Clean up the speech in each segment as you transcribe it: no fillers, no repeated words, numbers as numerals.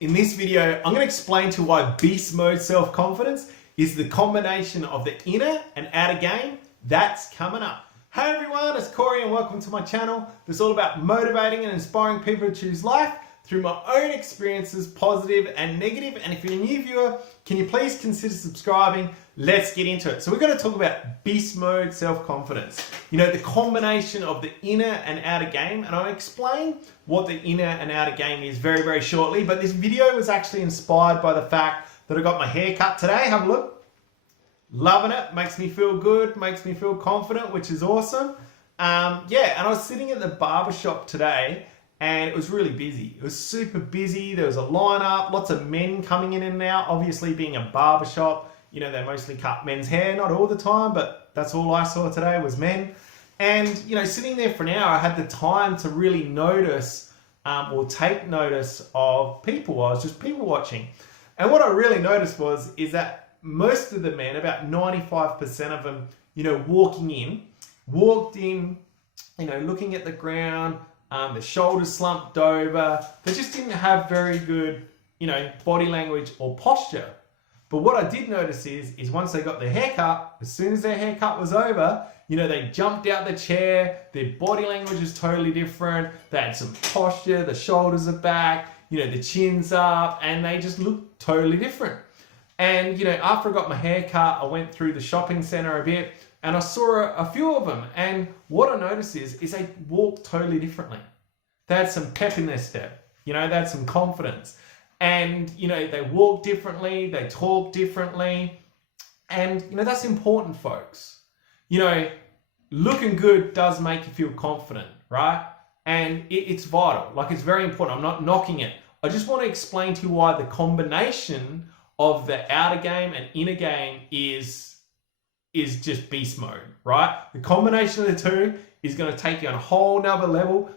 In this video, I'm going to explain to you why beast mode self-confidence is the combination of the inner and outer game. That's coming up. Hey everyone, it's Cory and welcome to my channel. It's all about motivating and inspiring people to choose life through my own experiences, positive and negative. And if you're a new viewer, can you please consider subscribing? Let's get into it. So we're going to talk about beast mode self-confidence. You know, the combination of the inner and outer game. And I'll explain what the inner and outer game is very, very shortly. But this video was actually inspired by the fact that I got my hair cut today. Have a look. Loving it. Makes me feel good. Makes me feel confident, which is awesome. Yeah, and I was sitting at the barbershop today and it was really busy. It was super busy. There was a lineup, lots of men coming in and out. Obviously being a barbershop, you know, they mostly cut men's hair, not all the time, but that's all I saw today was men. And, you know, sitting there for an hour, I had the time to really notice or take notice of people. I was just people watching. And what I really noticed is that most of the men, about 95% of them, you know, walked in, you know, looking at the ground, the shoulders slumped over. They just didn't have very good, you know, body language or posture. But what I did notice is once they got their haircut, as soon as their haircut was over, you know, they jumped out the chair, their body language is totally different. They had some posture, the shoulders are back, you know, the chin's up, and they just looked totally different. And, you know, after I got my haircut, I went through the shopping center a bit and I saw a few of them. And what I noticed is they walked totally differently. They had some pep in their step, you know, they had some confidence. And, you know, they walk differently, they talk differently. And, you know, that's important, folks. You know, looking good does make you feel confident, right? And it's vital, like it's very important. I'm not knocking it. I just want to explain to you why the combination of the outer game and inner game is just beast mode, right? The combination of the two is going to take you on a whole nother level,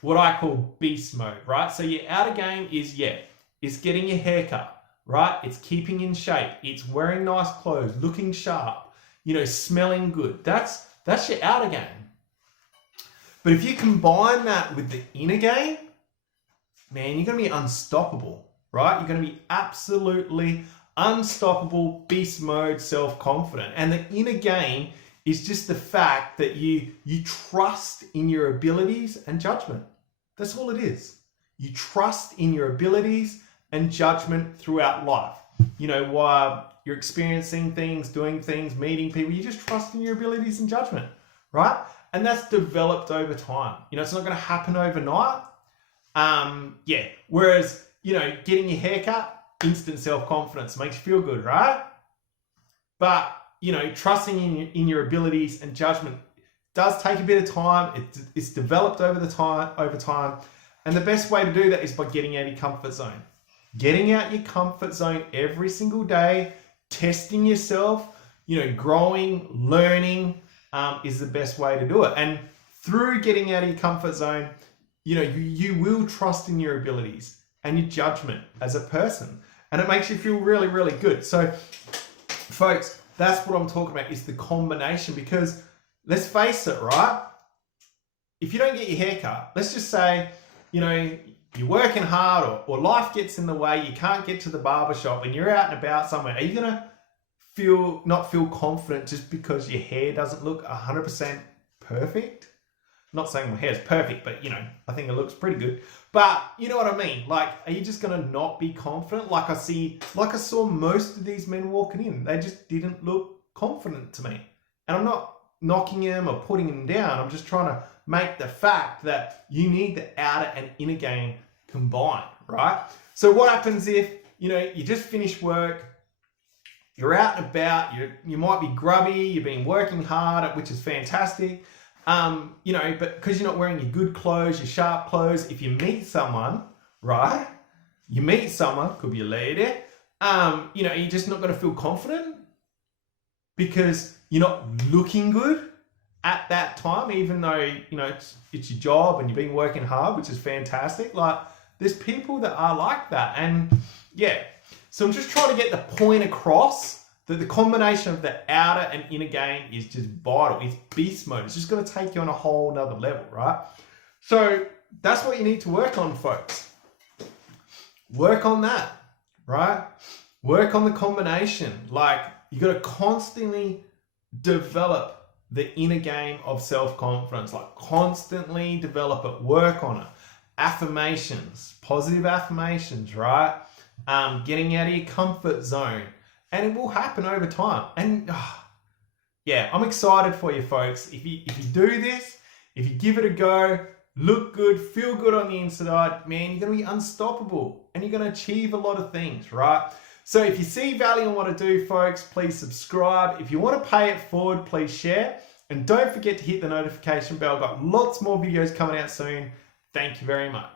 what I call beast mode, right? So your outer game is, it's getting your hair cut, right? It's keeping in shape. It's wearing nice clothes, looking sharp, you know, smelling good. That's your outer game. But if you combine that with the inner game, man, you're going to be unstoppable, right? You're going to be absolutely unstoppable, beast mode, self-confident. And the inner game is just the fact that you trust in your abilities and judgment. That's all it is. You trust in your abilities and judgment throughout life. You know, while you're experiencing things, doing things, meeting people, you just trust in your abilities and judgment, right? And that's developed over time. You know, it's not going to happen overnight. Whereas, you know, getting your hair cut, instant self-confidence makes you feel good, right? But, you know, trusting in your abilities and judgment does take a bit of time. It's developed over time. And the best way to do that is by getting out of your comfort zone. Getting out your comfort zone every single day, testing yourself, you know, growing, learning is the best way to do it. And through getting out of your comfort zone, you know, you will trust in your abilities and your judgment as a person. And it makes you feel really, really good. So, folks, that's what I'm talking about, is the combination. Because let's face it, right? If you don't get your hair cut, let's just say, you know, you're working hard or life gets in the way, you can't get to the barbershop and you're out and about somewhere. Are you going to not feel confident just because your hair doesn't look 100% perfect? I'm not saying my hair's perfect, but, you know, I think it looks pretty good. But you know what I mean? Like, are you just going to not be confident? Like I saw most of these men walking in. They just didn't look confident to me. And I'm not knocking them or putting them down. I'm just trying to make the fact that you need the outer and inner game combined, right? So what happens if, you know, you just finished work, you're out and about, you might be grubby, you've been working hard, which is fantastic. You know, but because you're not wearing your good clothes, your sharp clothes, if you meet someone, right? You meet someone, could be a lady, you know, you're just not going to feel confident because you're not looking good at that time, even though, you know, it's your job and you've been working hard, which is fantastic. Like, there's people that are like that. And yeah, so I'm just trying to get the point across that the combination of the outer and inner game is just vital. It's beast mode. It's just going to take you on a whole nother level, right? So that's what you need to work on, folks. work on that, right? Work on the combination. Like, you got to constantly develop the inner game of self-confidence. Like, constantly develop it, work on it. Affirmations, positive affirmations, right? Getting out of your comfort zone, and it will happen over time. And yeah, I'm excited for you folks. If you do this, if you give it a go, look good, feel good on the inside, man, you're going to be unstoppable and you're going to achieve a lot of things, right? So if you see value in what I do, folks, please subscribe. If you want to pay it forward, please share. And don't forget to hit the notification bell. I've got lots more videos coming out soon. Thank you very much.